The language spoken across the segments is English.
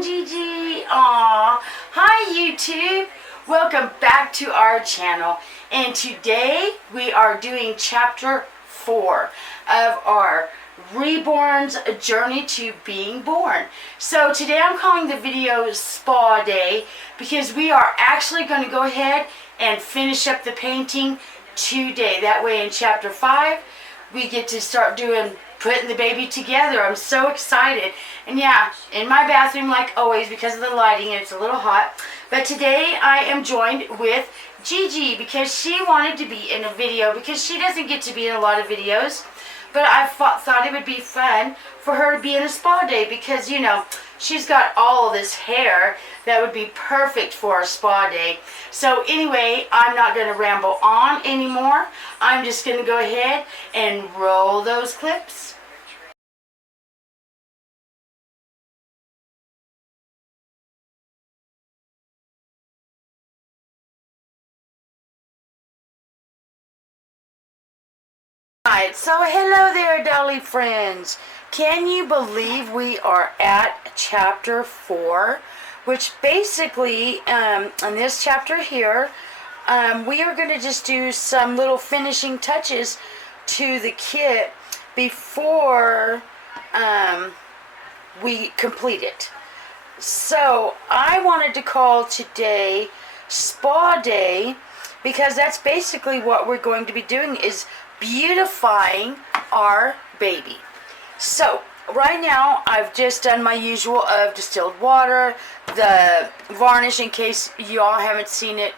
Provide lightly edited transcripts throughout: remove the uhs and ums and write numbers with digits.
I'm Gigi. Aw. Hi YouTube. Welcome back to our channel. And today we are doing chapter 4 of our Reborn's Journey to Being Born. So today I'm calling the video Spa Day because we are actually going to go ahead and finish up the painting today. That way in chapter 5 we get to start putting the baby together. I'm so excited. And yeah, in my bathroom like always because of the lighting, it's a little hot. But today I am joined with Gigi because she wanted to be in a video because she doesn't get to be in a lot of videos. But I thought it would be fun for her to be in a spa day because, you know, she's got all of this hair that would be perfect for a spa day. So anyway, I'm not going to ramble on anymore. I'm just going to go ahead and roll those clips. Alright, so hello there, Dolly friends. Can you believe we are at chapter 4? Which basically, in this chapter here, we are going to just do some little finishing touches to the kit before we complete it. So, I wanted to call today Spa Day because that's basically what we're going to be doing is beautifying our baby. So right now I've just done my usual of distilled water, the varnish in case you all haven't seen it,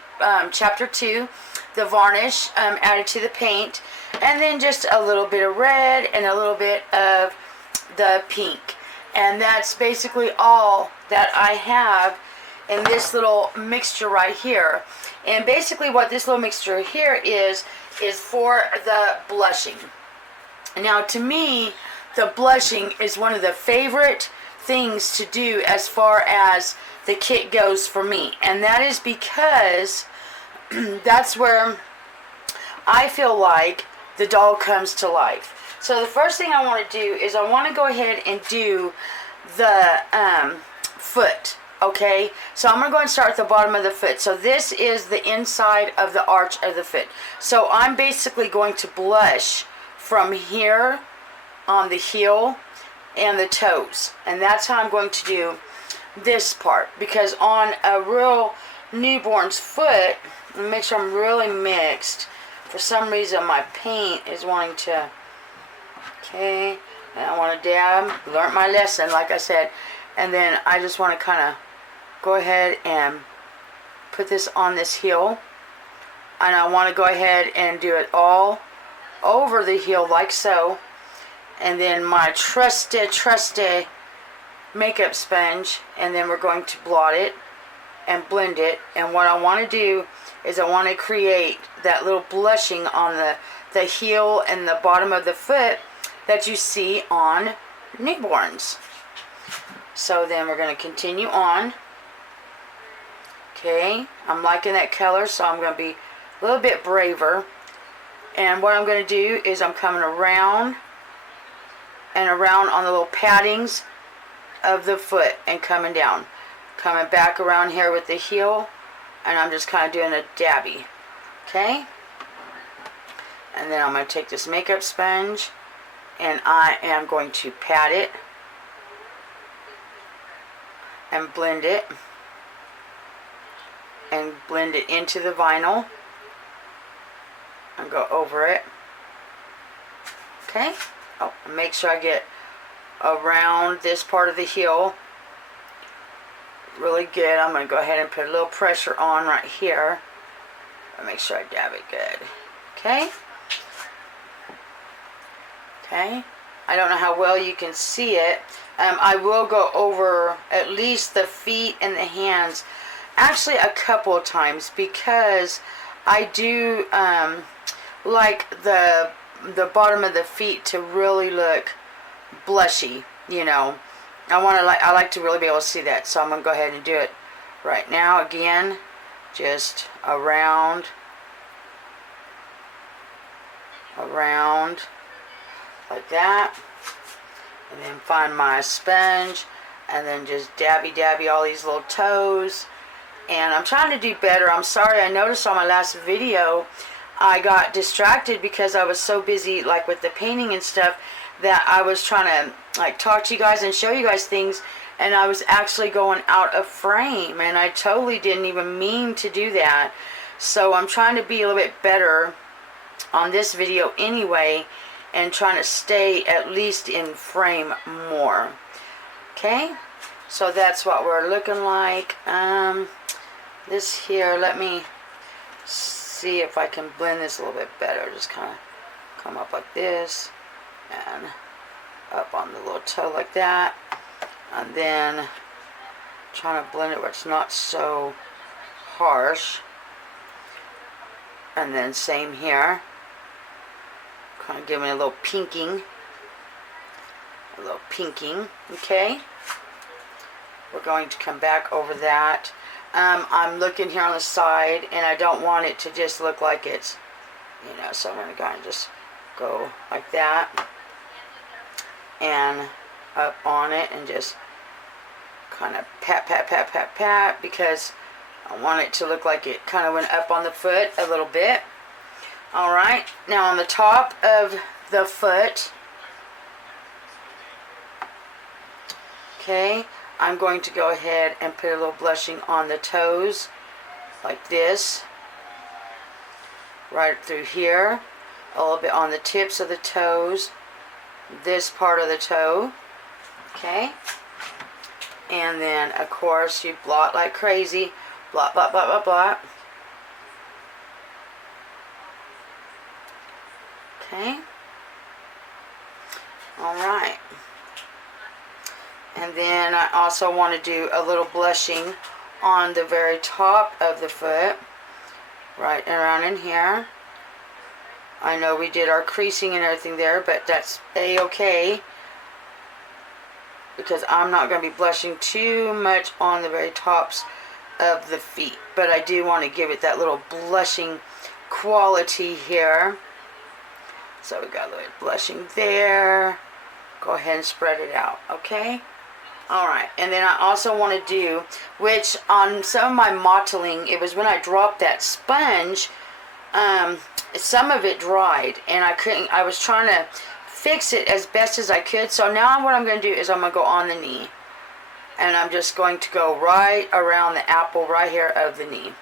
chapter 2, the varnish added to the paint, and then just a little bit of red and a little bit of the pink. And that's basically all that I have in this little mixture right here. And basically what this little mixture here is for the blushing. Now to me, the blushing is one of the favorite things to do as far as the kit goes for me. And that is because that's where I feel like the doll comes to life. So the first thing I want to do is I want to go ahead and do the foot. Okay, so I'm going to go and start at the bottom of the foot. So this is the inside of the arch of the foot. So I'm basically going to blush from here on the heel and the toes. And that's how I'm going to do this part. Because on a real newborn's foot, let me make sure I'm really mixed. For some reason my paint is wanting to, okay, and I want to dab, learned my lesson like I said. And then I just want to kind of go ahead and put this on this heel, and I want to go ahead and do it all over the heel like so, and then my trusty makeup sponge, and then we're going to blot it and blend it. And what I want to do is I want to create that little blushing on the heel and the bottom of the foot that you see on newborns. So then we're going to continue on. Okay, I'm liking that color, so I'm going to be a little bit braver. And what I'm going to do is I'm coming around and around on the little paddings of the foot and coming down. Coming back around here with the heel, and I'm just kind of doing a dabby. Okay? And then I'm going to take this makeup sponge and I am going to pat it and blend it. And blend it into the vinyl and go over it. Okay. Oh, make sure I get around this part of the heel really good. I'm going to go ahead and put a little pressure on right here and make sure I dab it good. Okay. Okay. I don't know how well you can see it. I will go over at least the feet and the hands actually a couple of times because I do like the bottom of the feet to really look blushy, you know. I like to really be able to see that, so I'm going to go ahead and do it right now again, just around like that, and then find my sponge and then just dabby all these little toes. And I'm trying to do better. I'm sorry, I noticed on my last video I got distracted because I was so busy like with the painting and stuff that I was trying to like talk to you guys and show you guys things, and I was actually going out of frame, and I totally didn't even mean to do that. So I'm trying to be a little bit better on this video anyway, and trying to stay at least in frame more. Okay, so that's what we're looking like. This here, let me see if I can blend this a little bit better. Just kind of come up like this and up on the little toe like that, and then trying to blend it where it's not so harsh. And then same here, kind of giving it a little pinking, okay. We're going to come back over that. I'm looking here on the side, and I don't want it to just look like it's, you know, so I'm going to kind of just go like that and up on it and just kind of pat, because I want it to look like it kind of went up on the foot a little bit. Alright, now on the top of the foot, okay, I'm going to go ahead and put a little blushing on the toes, like this, right through here, a little bit on the tips of the toes, this part of the toe, okay, and then of course you blot like crazy, blot, okay, alright. And then I also want to do a little blushing on the very top of the foot, right around in here. I know we did our creasing and everything there, but that's a-okay, because I'm not going to be blushing too much on the very tops of the feet, but I do want to give it that little blushing quality here. So we got a little blushing there. Go ahead and spread it out, okay? Alright, and then I also want to do, which on some of my mottling, it was when I dropped that sponge, some of it dried, and I was trying to fix it as best as I could. So now what I'm going to do is I'm going to go on the knee, and I'm just going to go right around the apple right here of the knee.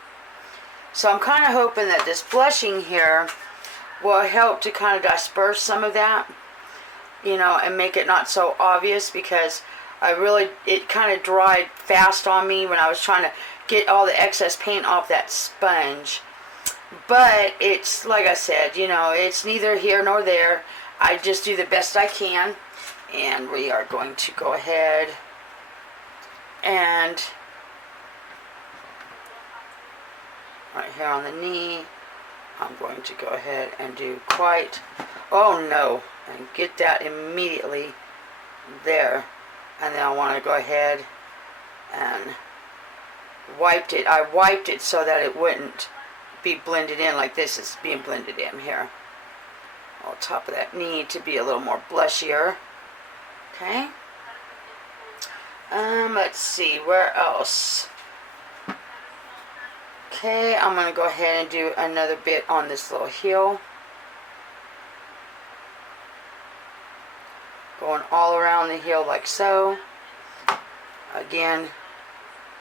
So I'm kind of hoping that this blushing here will help to kind of disperse some of that, you know, and make it not so obvious, because it kind of dried fast on me when I was trying to get all the excess paint off that sponge. But it's, like I said, you know, it's neither here nor there. I just do the best I can. And we are going to go ahead and right here on the knee, I'm going to go ahead and do quite, oh no, and get that immediately there. And then I want to go ahead and wiped it. I wiped it so that it wouldn't be blended in like this is being blended in here. On top of that knee to be a little more blushier. Okay. Let's see, where else? Okay, I'm going to go ahead and do another bit on this little heel. Going all around the heel like so. Again,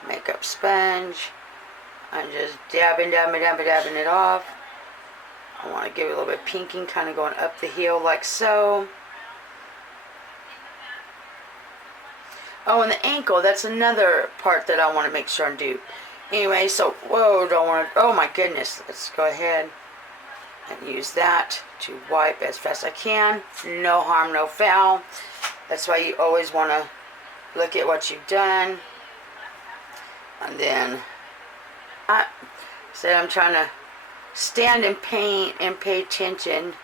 makeup sponge. I'm just dabbing it off. I want to give it a little bit of pinking, kind of going up the heel like so. Oh, and the ankle, that's another part that I want to make sure and do. Anyway, so, whoa, don't want to, oh my goodness. Let's go ahead and use that to wipe as fast as I can. No harm, no foul. That's why you always want to look at what you've done. And then, I'm trying to stand and paint and pay attention.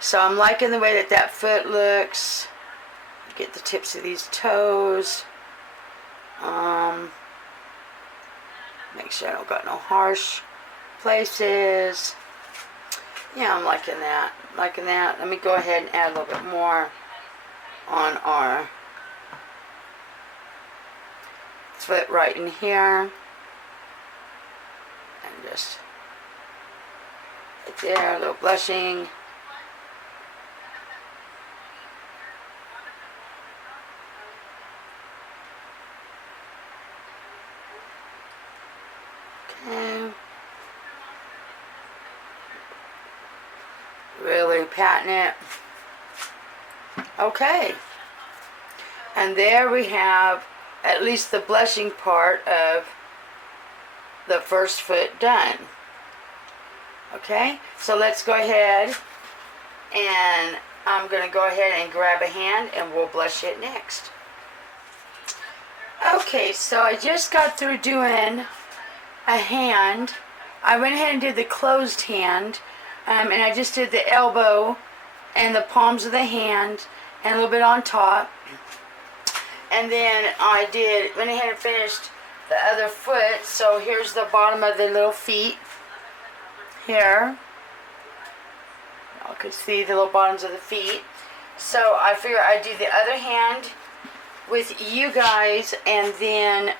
So I'm liking the way that that foot looks. Get the tips of these toes. Make sure I don't got no harsh places. Yeah, I'm liking that. Let me go ahead and add a little bit more on our foot right in here. And just right there, a little blushing. Okay. Really patting it. Okay. And there we have at least the blushing part of the first foot done. Okay, so let's go ahead, and I'm going to go ahead and grab a hand and we'll blush it next. Okay, so I just got through doing a hand. I went ahead and did the closed hand, and I just did the elbow and the palms of the hand and a little bit on top. And then I went ahead and finished the other foot. So here's the bottom of the little feet here. You can see the little bottoms of the feet. So I figured I'd do the other hand with you guys, and then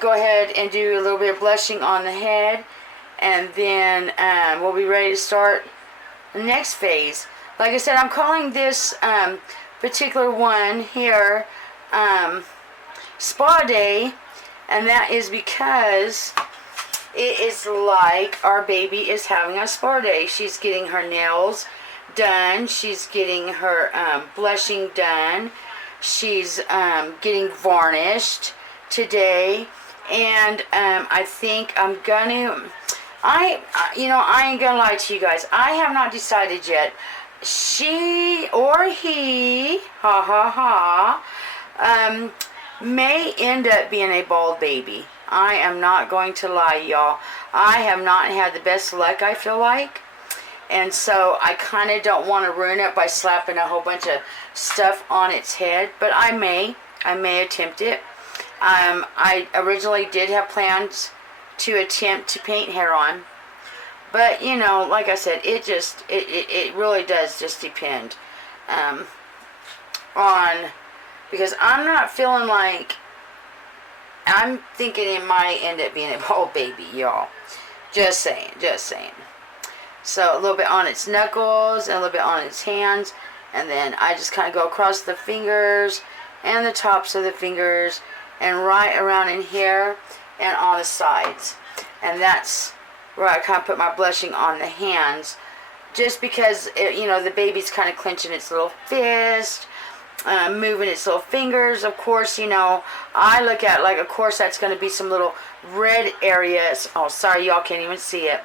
go ahead and do a little bit of blushing on the head, and then we'll be ready to start the next phase. Like I said, I'm calling this particular one here Spa Day, and that is because it is like our baby is having a spa day. She's getting her nails done, she's getting her blushing done, she's getting varnished today, and I think I'm gonna I ain't gonna lie to you guys, I have not decided yet. She or he, ha ha ha, may end up being a bald baby. I am not going to lie, y'all. I have not had the best luck, I feel like. And so I kind of don't want to ruin it by slapping a whole bunch of stuff on its head. But I may attempt it. I originally did have plans to attempt to paint hair on. But, you know, like I said, it really does just depend on, because I'm not feeling like, I'm thinking it might end up being a bald baby, y'all. Just saying. So a little bit on its knuckles and a little bit on its hands, and then I just kind of go across the fingers and the tops of the fingers and right around in here and on the sides. And that's where I kind of put my blushing on the hands, just because the baby's kind of clenching its little fist, moving its little fingers. Of course, I look at, like, of course that's going to be some little red areas. Oh, sorry, y'all can't even see it.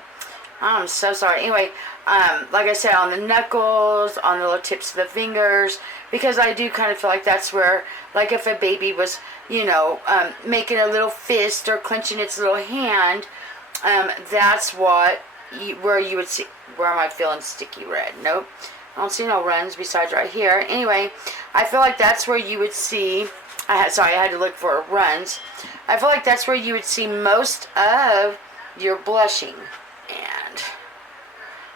I'm so sorry. Anyway, like I said, on the knuckles, on the little tips of the fingers, because I do kind of feel like that's where, like, if a baby was, making a little fist or clenching its little hand, that's where you would see. Where am I feeling sticky red? Nope. I don't see no runs besides right here. Anyway, I feel like that's where you would see, I had to look for runs. I feel like that's where you would see most of your blushing. And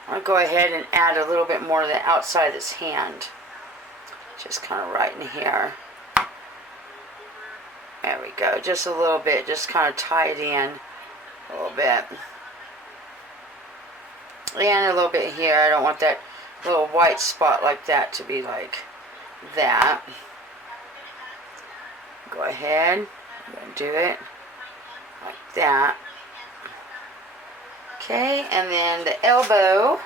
I'll go ahead and add a little bit more to the outside of this hand. Just kind of right in here. There we go. Just a little bit. Just kind of tie it in a little bit. And a little bit here. I don't want that little white spot like that to be like that. Go ahead. I'm going to do it like that. Okay, and then the elbow.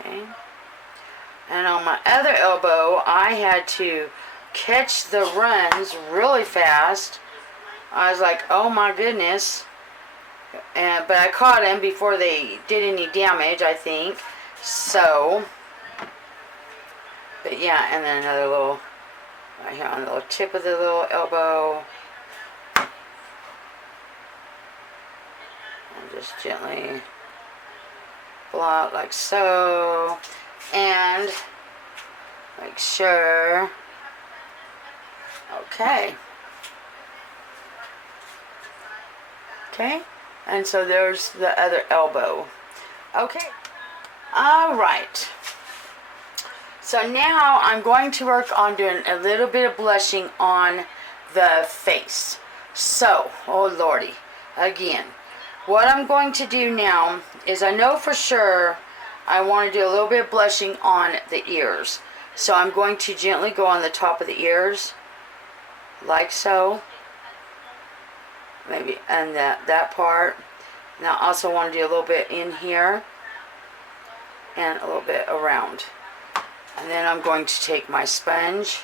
Okay. And on my other elbow, I had to catch the runs really fast. I was like, oh my goodness. But I caught them before they did any damage, I think. So, but yeah, and then another little, right here on the little tip of the little elbow. Just gently pull out like so, and make sure. Okay, and so there's the other elbow. Okay, all right. So now I'm going to work on doing a little bit of blushing on the face. So, oh lordy, again, what I'm going to do now is, I know for sure I want to do a little bit of blushing on the ears. So I'm going to gently go on the top of the ears, like so. Maybe, and that part. Now I also want to do a little bit in here and a little bit around. And then I'm going to take my sponge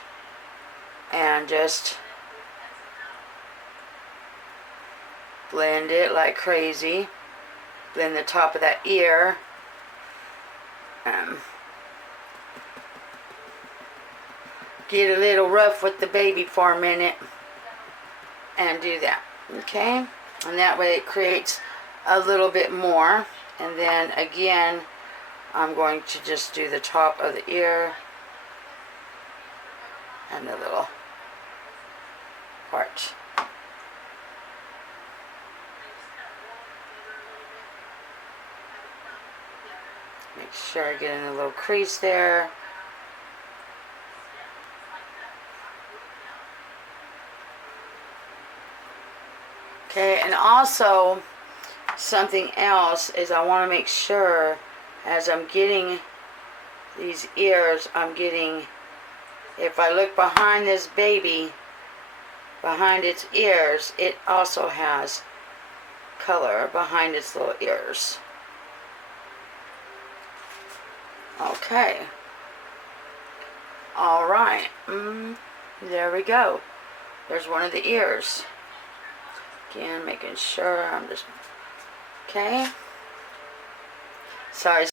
and just blend it like crazy. Blend the top of that ear. Get a little rough with the baby for a minute and do that. Okay? And that way it creates a little bit more. And then again, I'm going to just do the top of the ear and the little part. Make sure I get in a little crease there. Okay, and also something else is, I want to make sure as I'm getting these ears, I'm getting, if I look behind this baby, behind its ears, it also has color behind its little ears. Okay. Alright. There we go. There's one of the ears. Again, making sure I'm just... Okay. Sorry.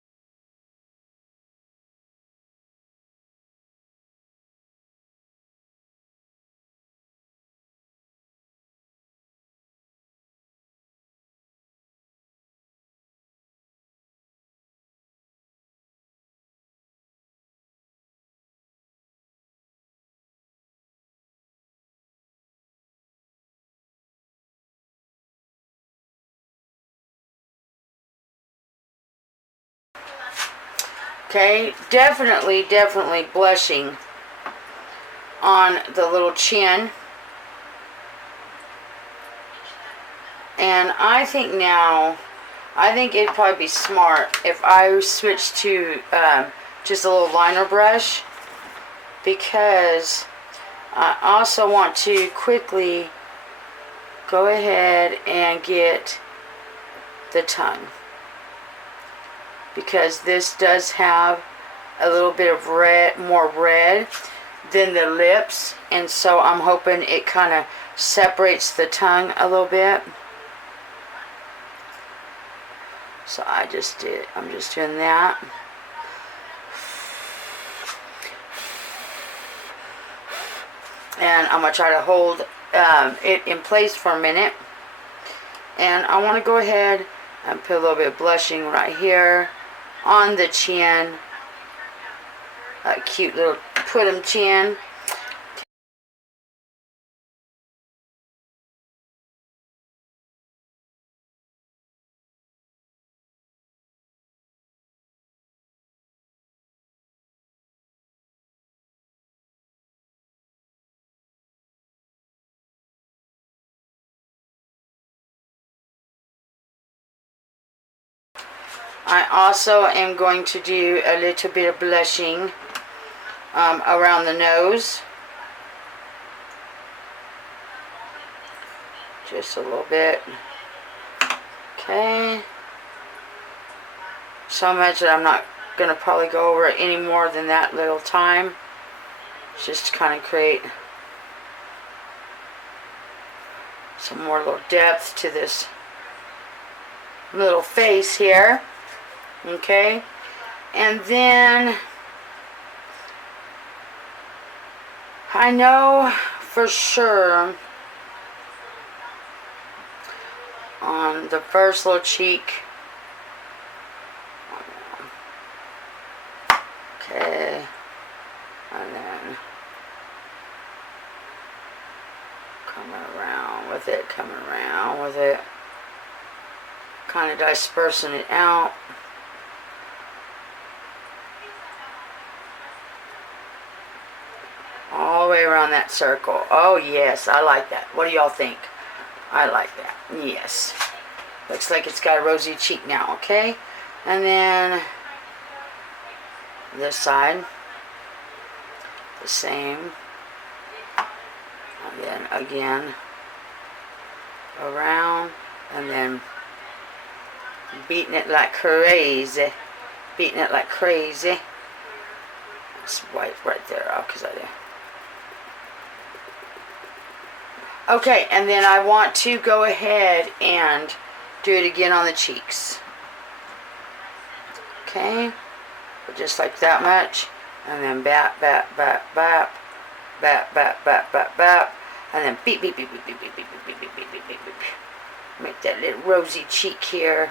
Okay, definitely blushing on the little chin. And I think now, I think it'd probably be smart if I switch to just a little liner brush, because I also want to quickly go ahead and get the tongue, because this does have a little bit of red, more red than the lips, and so I'm hoping it kind of separates the tongue a little bit. So I'm just doing that. And I'm going to try to hold it in place for a minute. And I want to go ahead and put a little bit of blushing right here on the chin. A cute little put-em chin. I also am going to do a little bit of blushing around the nose. Just a little bit. Okay. So much that I'm not going to probably go over it any more than that little time. Just to kind of create some more little depth to this little face here. Okay. And then I know for sure on the first little cheek. Okay. And then coming around with it, kind of dispersing it out. around that circle. Oh, yes, I like that. What do y'all think? I like that. Yes. Looks like it's got a rosy cheek now, okay? And then this side, the same. And then again, around, and then beating it like crazy. Beating it like crazy. Let's wipe right there off because I did. Okay, and then I want to go ahead and do it again on the cheeks. Okay, but just like that much, and then bap, bap, bap, bap, bap, bap, bap, bap, bap, and then beep, beep, beep, beep, beep, beep, beep, beep, beep, beep, beep, beep, beep. Make that little rosy cheek here.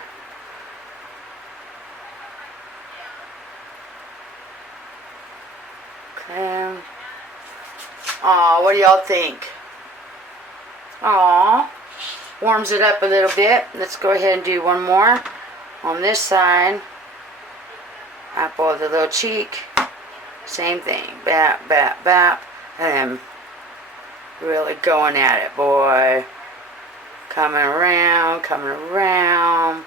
Okay. Aw, what do y'all think? Aw, warms it up a little bit. Let's go ahead and do one more on this side. Apple of the little cheek. Same thing. Bap, bap, bap. And then really going at it, boy. Coming around, coming around.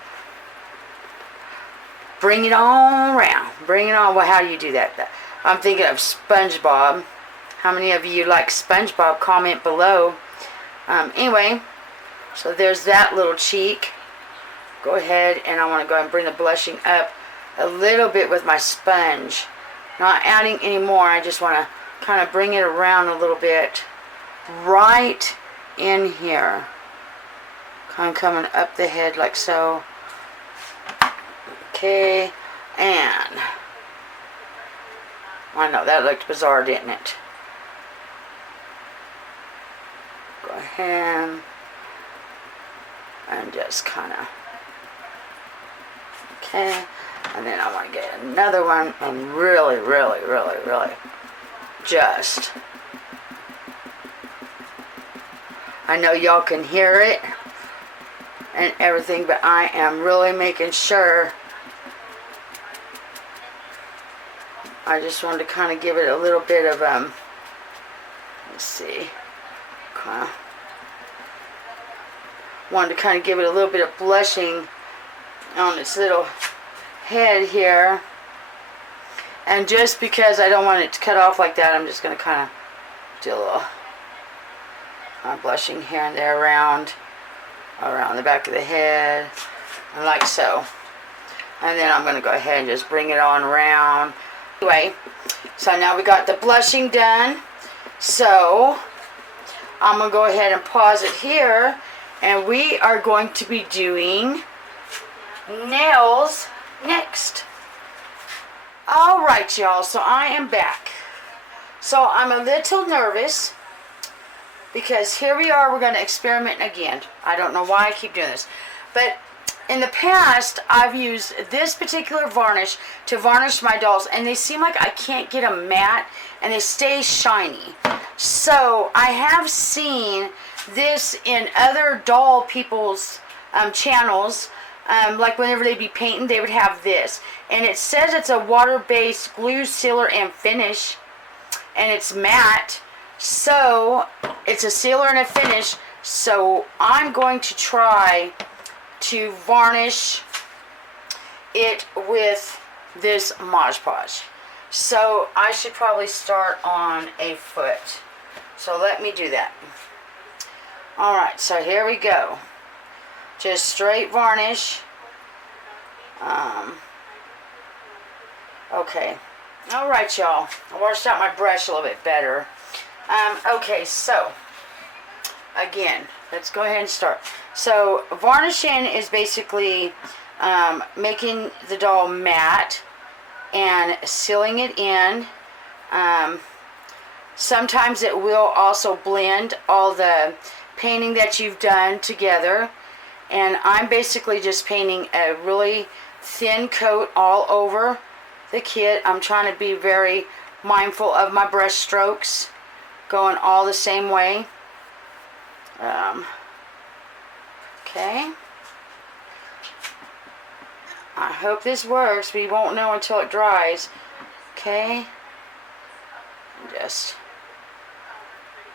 Bring it on around. Bring it on. Well, how do you do that? I'm thinking of SpongeBob. How many of you like SpongeBob? Comment below. Anyway, so there's that little cheek. Go ahead, and I want to go ahead and bring the blushing up a little bit with my sponge. Not adding any more. I just want to kind of bring it around a little bit. Right in here. Kind of coming up the head like so. Okay, and I know that looked bizarre, didn't it? Go ahead and just kind of, okay, and then I want to get another one and really, really, really, really just, I know y'all can hear it and everything, but I am really making sure. I just wanted to kind of give it a little bit of, let's see, wanted to kind of give it a little bit of blushing on its little head here. And just because I don't want it to cut off like that, I'm just going to kind of do a little blushing here and there around the back of the head, like so. And then I'm going to go ahead and just bring it on around. Anyway, so now we got the blushing done. So I'm going to go ahead and pause it here. And we are going to be doing nails next. Alright, y'all, so I am back. So I'm a little nervous because here we are, we're going to experiment again. I don't know why I keep doing this. But in the past, I've used this particular varnish to varnish my dolls, and they seem like I can't get them matte, and they stay shiny. So I have seen this in other doll people's channels. Like whenever they'd be painting, they would have this. And it says it's a water-based glue, sealer, and finish. And it's matte. So it's a sealer and a finish. So I'm going to try to varnish it with this Mod Podge. So I should probably start on a foot. So let me do that. Alright, so here we go. Just straight varnish. Okay. Alright, y'all. I washed out my brush a little bit better. Okay, so again, let's go ahead and start. So varnishing is basically making the doll matte and sealing it in. Sometimes it will also blend all the painting that you've done together. And I'm basically just painting a really thin coat all over the kit. I'm trying to be very mindful of my brush strokes, going all the same way. Okay. I hope this works. We won't know until it dries. Okay. Just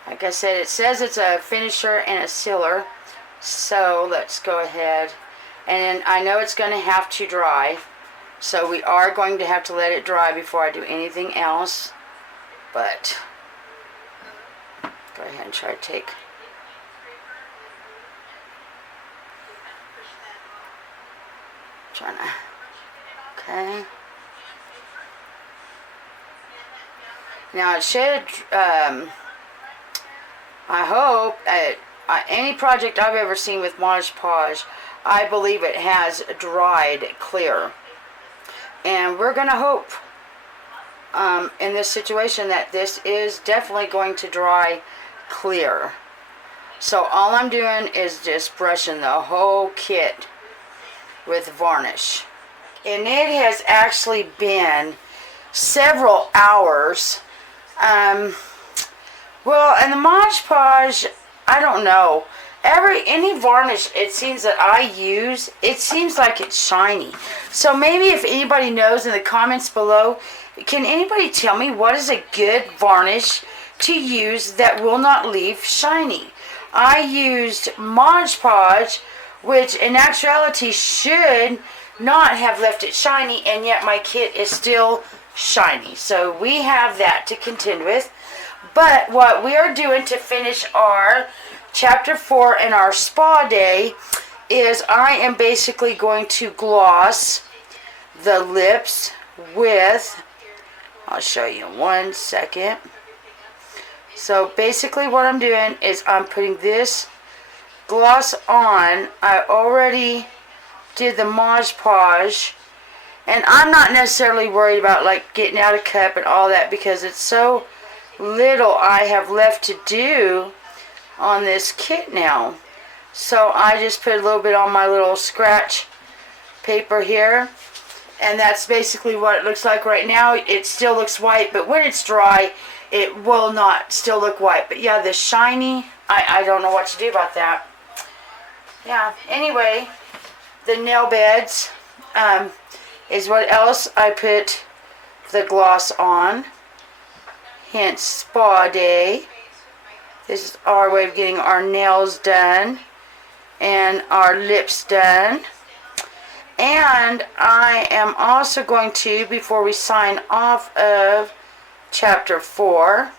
Like I said, it says it's a finisher and a sealer. So let's go ahead. And I know it's going to have to dry. So we are going to have to let it dry before I do anything else. But go ahead and try to take. Trying to. Okay. Now it should. I hope any project I've ever seen with Mod Podge, I believe it has dried clear. And we're going to hope in this situation that this is definitely going to dry clear. So all I'm doing is just brushing the whole kit with varnish. And it has actually been several hours. Well, and the Mod Podge, I don't know. Any varnish it seems that I use, it seems like it's shiny. So maybe if anybody knows in the comments below, can anybody tell me what is a good varnish to use that will not leave shiny? I used Mod Podge, which in actuality should not have left it shiny, and yet my kit is still shiny. So we have that to contend with. But what we are doing to finish our Chapter 4 and our spa day is I am basically going to gloss the lips with, I'll show you in 1 second. So basically what I'm doing is I'm putting this gloss on. I already did the Mod Podge, and I'm not necessarily worried about like getting out of cup and all that because it's so little I have left to do on this kit now. So I just put a little bit on my little scratch paper here, and that's basically what it looks like right now. It still looks white, but when it's dry it will not still look white. But yeah, the shiny, I don't know what to do about that. Yeah, anyway, the nail beds is what else I put the gloss on, hence spa day. This is our way of getting our nails done and our lips done. And I am also going to, before we sign off of Chapter 4,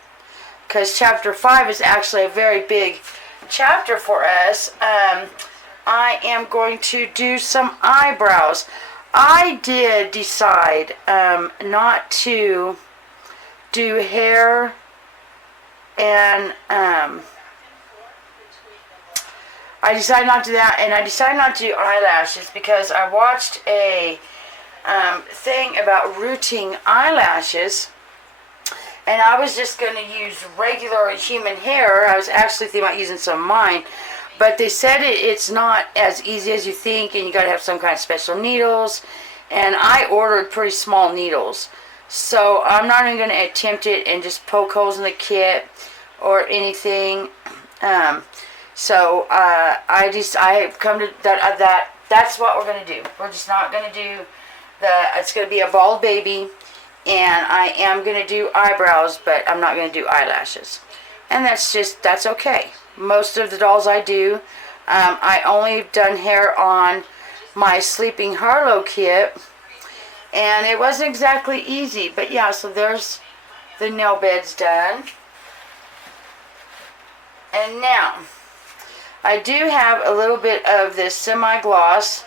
because Chapter 5 is actually a very big chapter for us, I am going to do some eyebrows. I did decide not to do hair and I decided not to do that, and I decided not to do eyelashes because I watched a thing about rooting eyelashes, and I was just going to use regular human hair. I was actually thinking about using some of mine, but they said it's not as easy as you think, and you got to have some kind of special needles, and I ordered pretty small needles. So I'm not even going to attempt it and just poke holes in the kit or anything. So I have come to that's what we're going to do. We're just not going to do it's going to be a bald baby, and I am going to do eyebrows, but I'm not going to do eyelashes. And that's okay. Most of the dolls I do, I only done hair on my Sleeping Harlow kit, and it wasn't exactly easy, but yeah, so there's the nail beds done. And now, I do have a little bit of this semi-gloss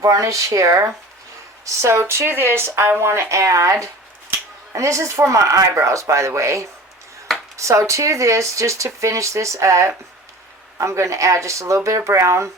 varnish here. So to this, I want to add, and this is for my eyebrows, by the way. So to this, just to finish this up, I'm going to add just a little bit of brown.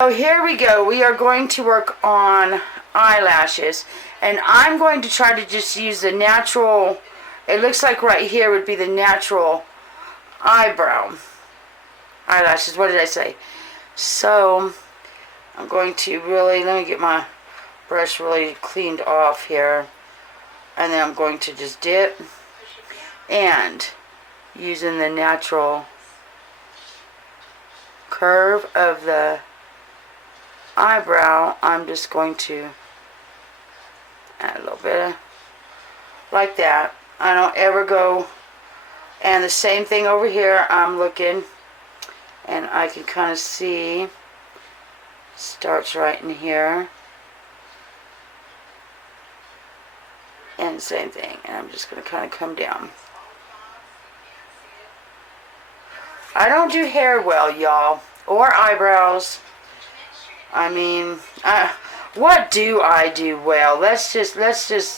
So here we go. We are going to work on eyelashes, and I'm going to try to just use the natural, it looks like right here would be the natural eyebrow eyelashes. What did I say? So I'm going to really, let me get my brush really cleaned off here, and then I'm going to just dip and using the natural curve of the eyebrow, I'm just going to add a little bit of, like that. I don't ever go, and the same thing over here. I'm looking, and I can kind of see, starts right in here, and same thing, and I'm just going to kind of come down. I don't do hair well, y'all, or eyebrows. I mean, what do I do well? Let's just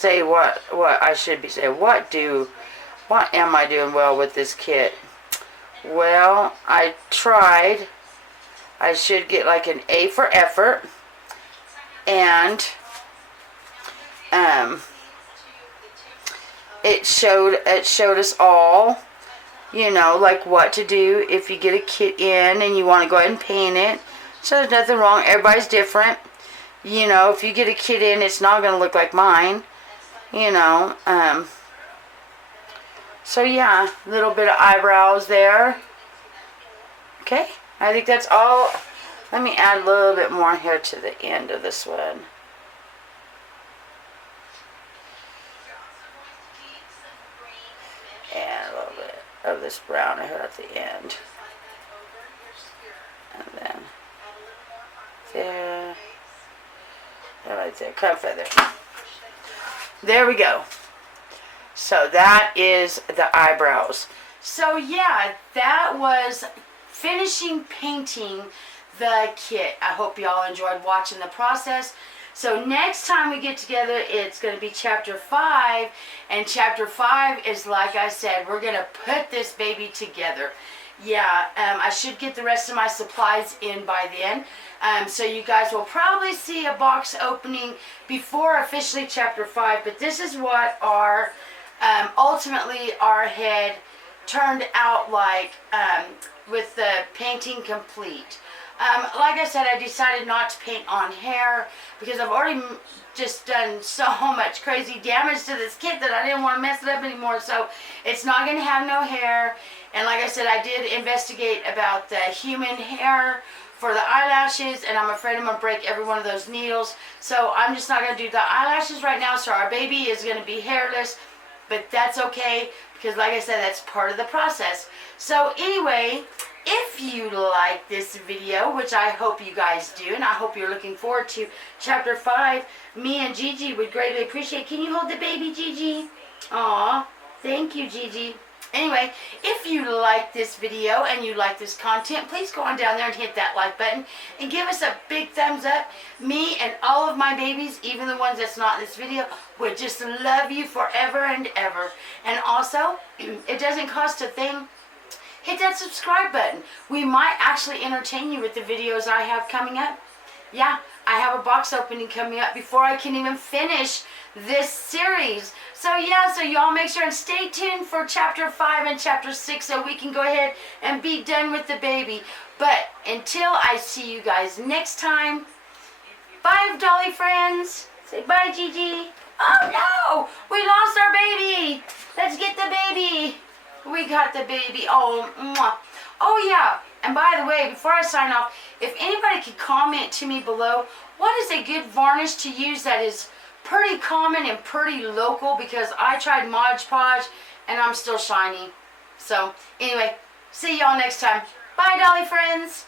say what I should be saying. What am I doing well with this kit? Well, I tried. I should get like an A for effort, and it showed us all, you know, like what to do if you get a kit in and you want to go ahead and paint it. So there's nothing wrong. Everybody's different. You know, if you get a kit in, it's not going to look like mine. You know. So yeah, a little bit of eyebrows there. Okay. I think that's all. Let me add a little bit more here to the end of this one. And a little bit of this brown here at the end. And then there. Right there. Kind of feather. There we go. So that is the eyebrows. So yeah, that was finishing painting the kit. I hope y'all enjoyed watching the process. So next time we get together, it's going to be chapter 5. And chapter 5 is, like I said, we're going to put this baby together. Yeah, I should get the rest of my supplies in by then. So you guys will probably see a box opening before officially chapter 5. But this is what our, ultimately our head turned out like with the painting complete. Like I said, I decided not to paint on hair because I've already just done so much crazy damage to this kit that I didn't want to mess it up anymore. So it's not going to have no hair. And like I said, I did investigate about the human hair for the eyelashes, and I'm afraid I'm going to break every one of those needles. So I'm just not going to do the eyelashes right now. So our baby is going to be hairless, but that's okay because like I said, that's part of the process. So anyway, if you like this video, which I hope you guys do, and I hope you're looking forward to chapter 5, me and Gigi would greatly appreciate. Can you hold the baby, Gigi? Aw, thank you, Gigi. Anyway, if you like this video and you like this content, please go on down there and hit that like button and give us a big thumbs up. Me and all of my babies, even the ones that's not in this video, would just love you forever and ever. And also, it doesn't cost a thing. Hit that subscribe button. We might actually entertain you with the videos I have coming up. Yeah, I have a box opening coming up before I can even finish this series. So yeah, so y'all make sure and stay tuned for chapter 5 and chapter 6 so we can go ahead and be done with the baby. But until I see you guys next time, bye Dolly friends. Say bye Gigi. Oh no, we lost our baby. Let's get the baby. We got the baby. Oh, mwah. Oh yeah, and by the way, before I sign off, if anybody could comment to me below, what is a good varnish to use that is pretty common and pretty local, because I tried Mod Podge and I'm still shiny. So anyway, see y'all next time. Bye Dolly friends.